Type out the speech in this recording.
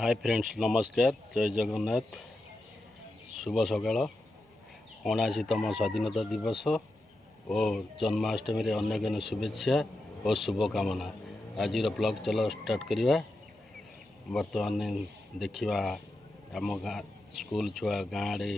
Hi friends नमस्कार जय जगन्नाथ शुभ सकाळ 79तम स्वाधीनता दिवस और जन्माष्टमी रे अनेक अनेक शुभेच्छा और शुभकामना। आज ब्लॉग चलो स्टार्ट करवा। बर्तमान देखा आम गाँ स्कूल छुआ गाँव रे